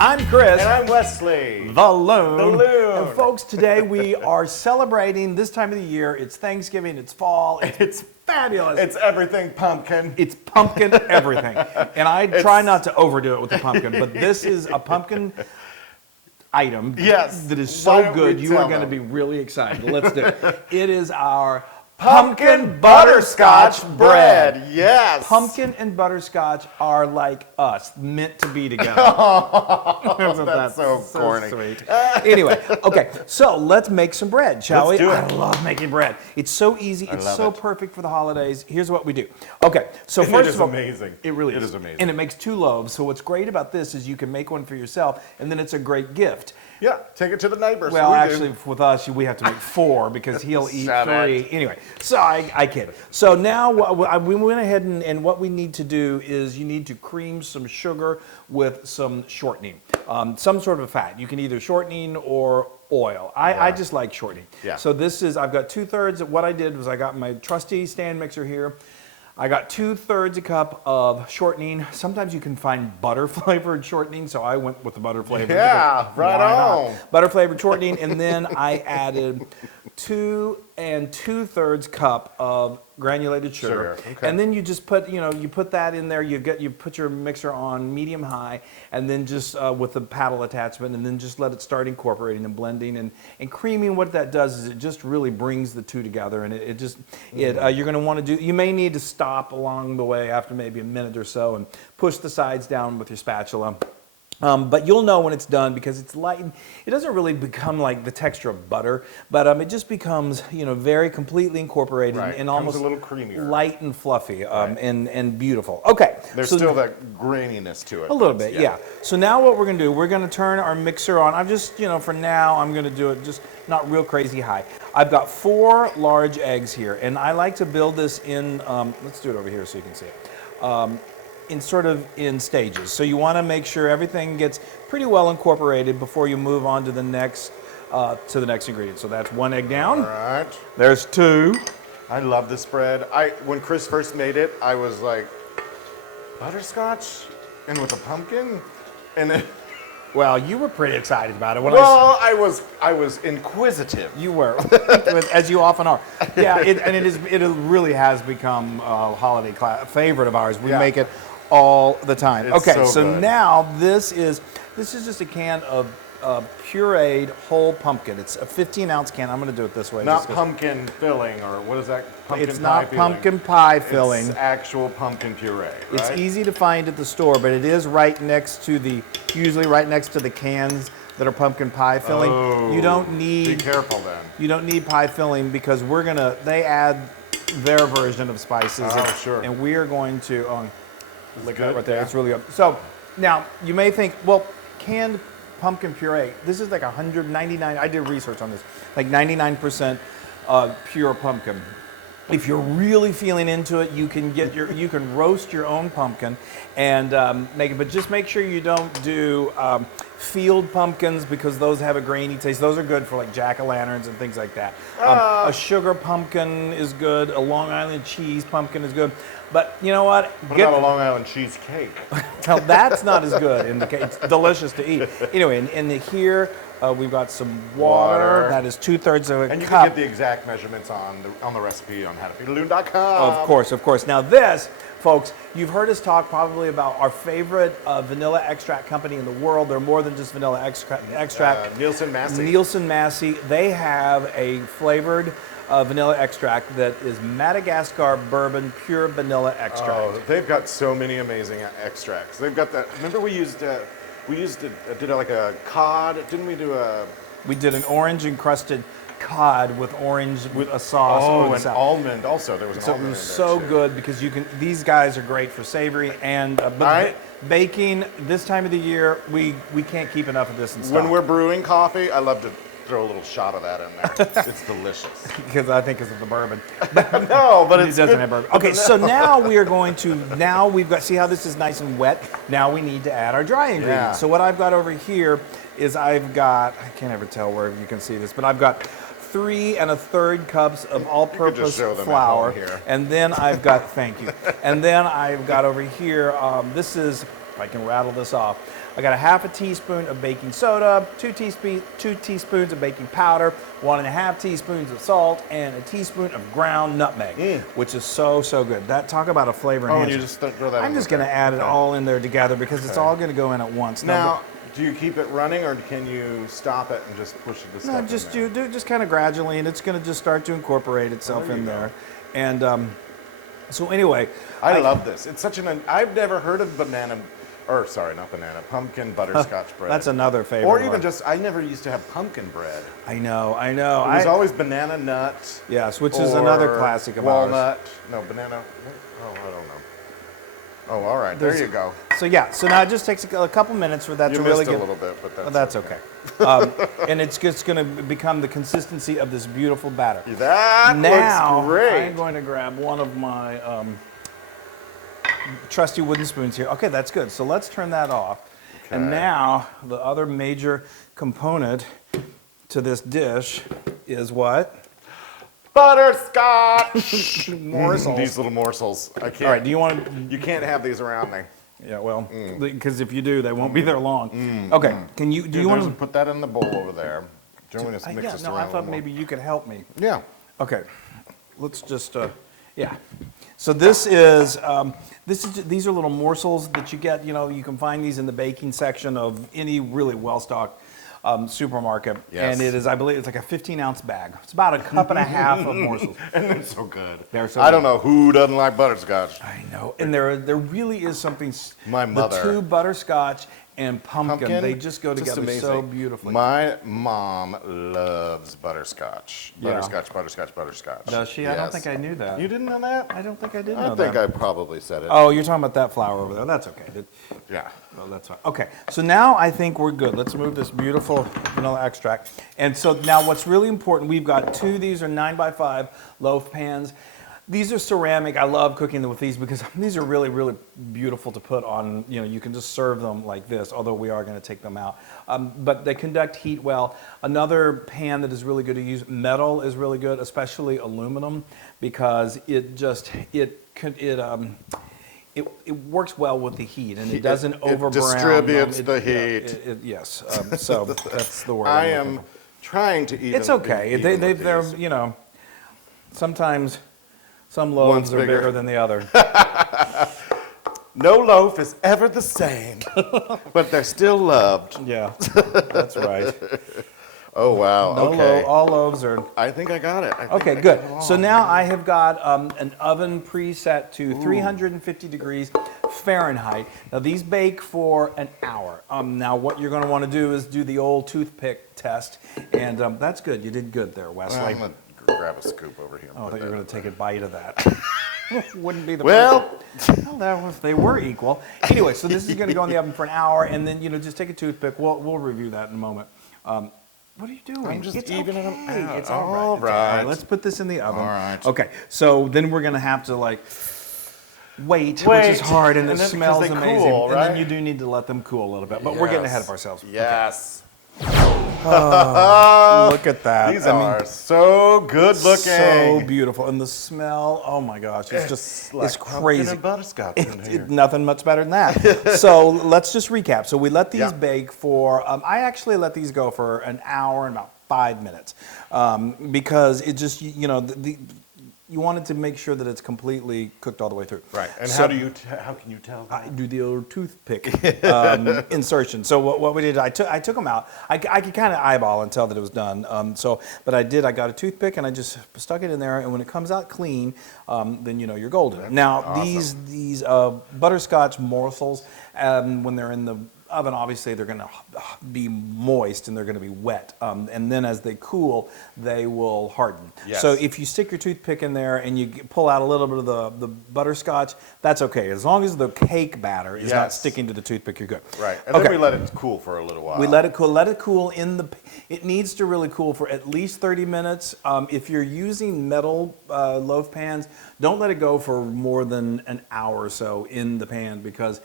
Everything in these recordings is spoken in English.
I'm Chris. And I'm Wesley. The Loon. The Loon. And folks, today we are celebrating this time of the year. It's Thanksgiving, it's fall, it's fabulous. It's everything pumpkin. It's pumpkin everything. And I try not to overdo it with the pumpkin, but this is a pumpkin item that is so good you are going to be really excited. Let's do it. It is our pumpkin butterscotch bread. Yes. Pumpkin and butterscotch are like us, meant to be together. That's so corny. Sweet. Anyway, okay, so let's make some bread, shall we? Let's do it. I love making bread. It's so easy. It's so perfect for the holidays. Here's what we do. Okay, so And first of all, amazing. It really is. It is amazing. And it makes 2 loaves. So what's great about this is you can make one for yourself, and then it's a great gift. Yeah, take it to the neighbors. Well, actually, with us, we have to make 4 because he'll eat 3. Anyway, so I kid. So now we went ahead and what we need to do is you need to cream some sugar with some shortening, some sort of fat. You can either shortening or oil. I just like shortening. Yeah. So this is, I've got 2/3. What I did was I got my trusty stand mixer here. I got 2/3 a cup of shortening. Sometimes you can find butter flavored shortening, so I went with the butter flavored. Yeah, right on. Butter flavored shortening, and then I added 2 2/3 cup of granulated sugar. Okay. And then you just put, you put that in there. You put your mixer on medium high, and then just with the paddle attachment, and then just let it start incorporating and blending and creaming. What that does is it just really brings the two together, and you're going to want to do. You may need to stop along the way after maybe a minute or so and push the sides down with your spatula. But you'll know when it's done because it's light. It doesn't really become like the texture of butter, but it just becomes, very completely incorporated and almost a little creamier, light and fluffy, and beautiful. Okay. There's still that graininess to it. A little bit, yeah. So now what we're going to do, we're going to turn our mixer on. I'm just, for now, I'm going to do it just not real crazy high. I've got 4 large eggs here, and I like to build this in, let's do it over here so you can see it. In stages. So you want to make sure everything gets pretty well incorporated before you move on to the next ingredient. So that's 1 egg down. All right. There's 2. I love this bread. When Chris first made it, I was like, butterscotch and with a pumpkin, and then. Well, you were pretty excited about it. I was inquisitive. You were, as you often are. Yeah, it really has become a holiday favorite of ours. We make it all the time. It's okay, so good. Now this is just a can of pureed whole pumpkin. It's a 15-ounce can. I'm going to do it this way. Not pumpkin filling, or what is that? It's not pumpkin pie filling. It's actual pumpkin puree, right? It's easy to find at the store, but it is usually right next to the cans that are pumpkin pie filling. Oh, you don't need. Be careful then. You don't need pie filling because they add their version of spices. Sure. And we are going to, look at it right there. Yeah. It's really good. So now you may think, well, canned pumpkin puree, this is like 199, I did research on this, like 99% pure pumpkin. If you're really feeling into it, you can roast your own pumpkin and make it, but just make sure you don't do field pumpkins because those have a grainy taste. Those are good for like jack-o'-lanterns and things like that. A sugar pumpkin is good. A Long Island cheese pumpkin is good. But you know what? What about a Long Island cheesecake? Well, that's not as good. It's delicious to eat. Anyway, here we've got some water. That is 2/3 of a cup. And you can get the exact measurements on the recipe on howtofeedaloon.com. Of course. Now this, folks, you've heard us talk probably about our favorite vanilla extract company in the world. They're more than just vanilla extract. Nielsen-Massey. Nielsen-Massey. They have a flavored vanilla extract that is Madagascar bourbon pure vanilla extract. Oh, they've got so many amazing extracts. They've got that. Remember we did like a cod. Didn't we do a? We did an orange encrusted cod with a sauce. Oh, and almond also. There was an almond in there so too. good because these guys are great for savory and baking. This time of the year, we can't keep enough of this in stock. When we're brewing coffee, I love to throw a little shot of that in there. It's delicious. Because of the bourbon. No, but it doesn't have bourbon. Okay, so now we've got, see how this is nice and wet? Now we need to add our dry ingredients. Yeah. So what I've got over here is I can't ever tell where you can see this, but I've got 3 1/3 cups of all-purpose flour. Here. And then I've got, thank you. And then I've got over here, this is if I can rattle this off. I got a half a teaspoon of baking soda, 2 teaspoons of baking powder, 1.5 teaspoons of salt, and a teaspoon of ground nutmeg, which is so good. That talk about a flavor Oh, enhancer. and you just throw that I'm in just there. going to add it Okay. all in there together because it's all going to go in at once. Now, do you keep it running, or can you stop it and just push the stuff no, in just there? you do it just kind of gradually, and it's going to just start to incorporate itself There you in go. there. And so anyway, I love this. It's such an. I've never heard of pumpkin butterscotch bread. That's another favorite. Or one. even just, I never used to have pumpkin bread. I know. It was always banana nut. Yes, which is another or classic of walnut. ours. No, banana. Oh, I don't know. Oh, all right. There you go. So yeah, so now it just takes a couple minutes for that You to really missed get. a little bit, but That's okay. And it's just going to become the consistency of this beautiful batter. That Now looks great. I'm going to grab one of my trusty wooden spoons here. Okay, that's good. So let's turn that off. Okay. And now the other major component to this dish is what? Butterscotch. Morsels. These little morsels. I can't. All right, do you want to? You can't have these around me. Yeah, well, because if you do, they won't be there long. Okay, can you? Do you want to? Put that in the bowl over there? Do you want me to mix Yeah, this no, around I a thought little more? maybe you could help me. Yeah. Okay, let's just, yeah. So this is, these are little morsels that you get, you can find these in the baking section of any really well-stocked supermarket. Yes. And it is, I believe, it's like a 15-ounce bag. It's about a cup and a half of morsels. And they're so good. They're so I good. don't know who doesn't like butterscotch. I know, and there really is something. My mother. The two butterscotch and pumpkin, they just go Just together amazing. so beautifully. My mom loves butterscotch. Yeah. Butterscotch. Does she? I don't Yes. think I knew that. You didn't know that? I don't think I did I know think that. I probably said it. Oh, you're talking about that flour over there. That's okay. Yeah. Well, that's fine. Okay, so now I think we're good. Let's move this beautiful vanilla extract. And so now what's really important, we've got these are 9x5 loaf pans. These are ceramic. I love cooking them with these because these are really beautiful to put on, you can just serve them like this, although we are going to take them out. But they conduct heat well. Another pan that is really good to use, metal is really good, especially aluminum, because it works well with the heat and it doesn't overbrown. It distributes the heat. Yes, so that's the word. I I'm am looking for. trying to eat. It's okay. They're sometimes some loaves One's are bigger. bigger than the other. No loaf is ever the same, but they're still loved. Yeah, that's right. Oh wow. Okay. All loaves are. I think I got it. Okay, good. So now I have got an oven preset to 350 degrees Fahrenheit. Now these bake for an hour. Now what you're going to want to do is do the old toothpick test, and that's good. You did good there, Wesley. I'm gonna grab a scoop over here. and Oh, I put thought you were that going to in take a bite of that. Wouldn't be the Well, they were equal. Anyway, so this is going to go in the oven for an hour, and then just take a toothpick. We'll review that in a moment. What are you doing? I'm just it's evening them okay. out. It's all right. All It's all right. right. Let's put this in the oven. All right. Okay. So then we're going to have to wait, which is Wait. hard, and it And then- 'cause smells they amazing. cool, And right? then you do need to let them cool a little bit. But we're getting ahead of ourselves. Yes. Look at that. These are so good looking. So beautiful, and the smell. Oh my gosh, it's like it's pumpkin crazy. and butterscotch in here. Nothing much better than that. So let's just recap. So we let these Yeah. bake for. I actually let these go for an hour and about 5 minutes because it just you wanted to make sure that it's completely cooked all the way through. Right. And So- how can you tell? I do the old toothpick insertion. So what we did, I took them out. I could kind of eyeball and tell that it was done. But I got a toothpick and I just stuck it in there. And when it comes out clean, then you're golden. Now awesome. these butterscotch morsels, when they're in the oven, obviously they're going to be moist and they're going to be wet. And then as they cool, they will harden. Yes. So if you stick your toothpick in there and you pull out a little bit of the butterscotch, that's okay. As long as the cake batter is not Yes. sticking to the toothpick, you're good. Right. And Okay. then we let it cool for a little while. We let it cool. Let it cool it needs to really cool for at least 30 minutes. If you're using metal loaf pans, don't let it go for more than an hour or so in the pan because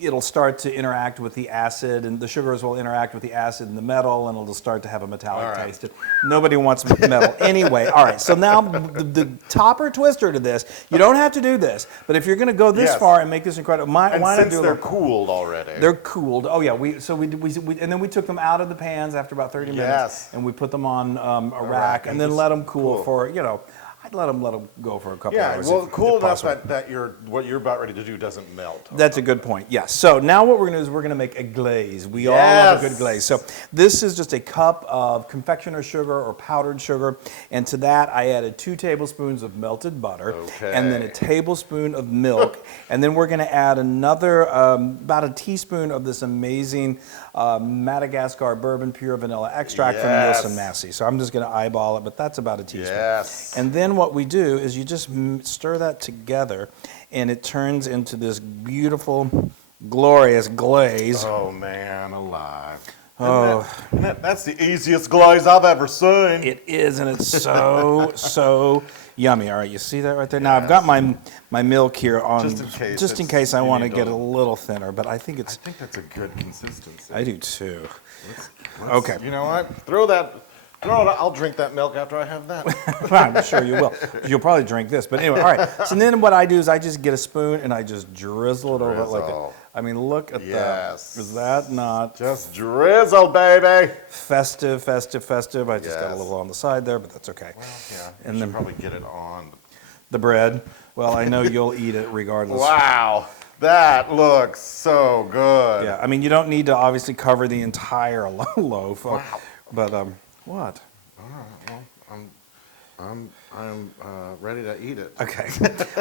it'll start to interact interact with the acid, and the sugars will interact with the acid in the metal, and it'll start to have a metallic taste. Nobody wants metal. Anyway, all right, so now the topper twister to this, you don't have to do this, but if you're going to go this far and make this incredible, why not since do they're cooled already. They're cooled. Oh yeah, we and then we took them out of the pans after about 30 minutes, and we put them on a rack, and then let them cool for, I'd let them go for a couple hours. Yeah, well, cool enough that what you're about ready to do doesn't melt. That's a good point, yes. So now what we're going to do is we're going to make a glaze. We all love a good glaze. So this is just a cup of confectioner sugar or powdered sugar, and to that I added 2 tablespoons of melted butter, and then a tablespoon of milk, and then we're going to add another, about a teaspoon of this amazing Madagascar bourbon pure vanilla extract from Nielsen-Massey. So I'm just going to eyeball it, but that's about a teaspoon. Yes. And then what we do is you just stir that together, and it turns into this beautiful, glorious glaze. Oh man, alive! Oh, That's the easiest glaze I've ever seen. it is, and it's so yummy. All right, you see that right there? Now I've got my milk here on, just in case I want to get a little thinner, but I think I think that's a good consistency. I do too. Okay. You know what? Throw it. I'll drink that milk after I have that. I'm sure you will. You'll probably drink this, but anyway, all right. So then what I do is I just get a spoon and I just drizzle it over it like a, I mean, look at that. Is that not just drizzle, baby? Festive. I just got a little on the side there, but that's okay. Well, yeah. And then probably get it on the bread. Well, I know you'll eat it regardless. Wow. That looks so good. Yeah, I mean, you don't need to obviously cover the entire loaf. Wow. But what? All right, well, I'm ready to eat it. Okay,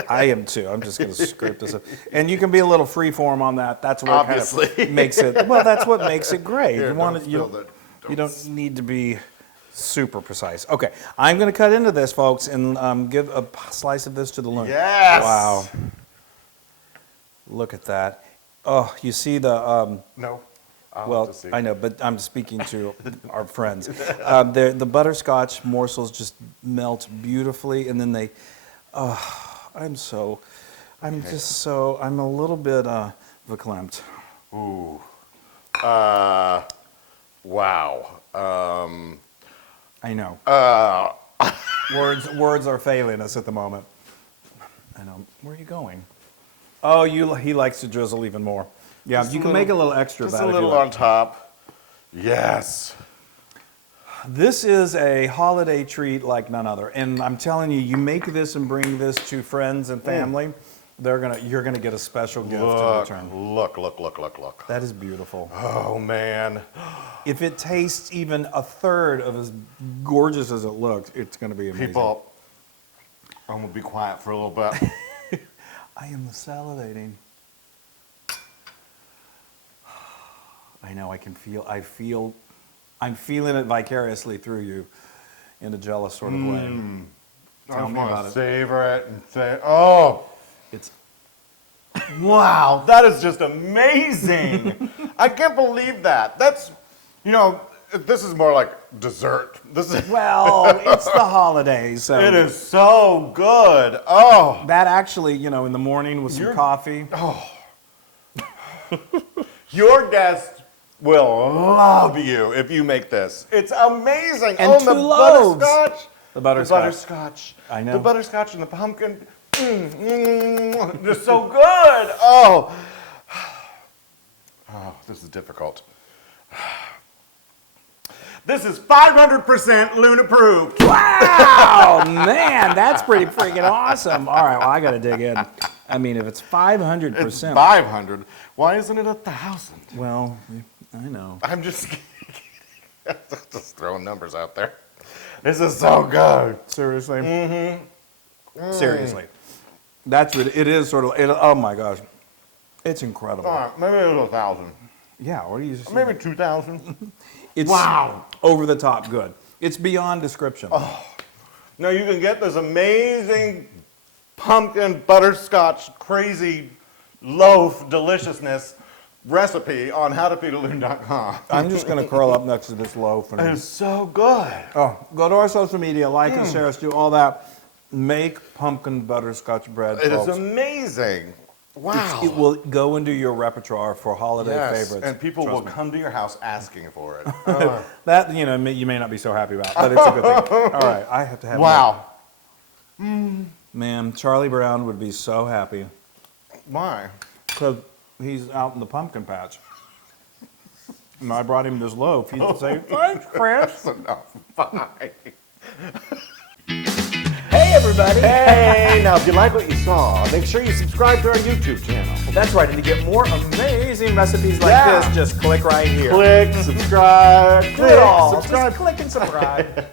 I am too. I'm just going to scrape this up, and you can be a little freeform on that. That's what kind of makes it. Well, that's what makes it great. Here, you don't need to be super precise. Okay, I'm going to cut into this, folks, and give a slice of this to the Loon. Yes. Wow. Look at that. Oh, you see the. No. Well, I know, but I'm speaking to our friends. The butterscotch morsels just melt beautifully, and then I'm a little bit verklempt. Ooh. Wow. I know. Words are failing us at the moment. I know. Where are you going? Oh, he likes to drizzle even more. Yeah, you can make a little extra. Just a little on top. Yes. This is a holiday treat like none other, and I'm telling you, you make this and bring this to friends and family, you're gonna get a special gift in return. Look. That is beautiful. Oh man. If it tastes even a third of as gorgeous as it looks, it's gonna be amazing. People, I'm gonna be quiet for a little bit. I am salivating. I know, I'm feeling it vicariously through you in a jealous sort of way. Tell me about it. Savor it and say, oh, it's wow, that is just amazing. I can't believe that. That's, this is more like dessert. Well, it's the holidays. So it is so good. Oh. That actually, in the morning with some coffee. Oh. Your guests will love you if you make this. It's amazing. And the butterscotch. The butterscotch. I know. The butterscotch and the pumpkin. They're so good. Oh, this is difficult. This is 500% Loon approved. Wow, man, that's pretty freaking awesome. All right, well, I got to dig in. I mean, if it's 500%. It's 500. Why isn't it 1,000? Well, I know. I'm just throwing numbers out there. This is so good. Seriously? Mm-hmm. Seriously. That's what it is. Oh my gosh, it's incredible. All right, maybe it was 1,000. Yeah, what do you say? Maybe 2,000. It's over the top good. It's beyond description. Oh. Now you can get this amazing pumpkin butterscotch crazy loaf deliciousness recipe on howtofeedaloon.com. I'm just going to curl up next to this loaf. It is so good. Oh, go to our social media, like and share us, do all that. Make pumpkin butterscotch bread. It folks. is amazing. Wow. It will go into your repertoire for holiday Yes, favorites. and people Trust will me. come to your house asking for it. That, you know, you may not be so happy about, but it's a good thing. All right, I have to have Wow. more. Man, Charlie Brown would be so happy Why? because he's out in the pumpkin patch. And I brought him this loaf. He'd say, thanks, Chris. No, bye. Hey, everybody. Hey, now if you like what you saw, make sure you subscribe to our YouTube channel. That's right, and to get more amazing recipes like Yeah. this, just click right here. Click, subscribe, Do it all. subscribe. Just click and subscribe.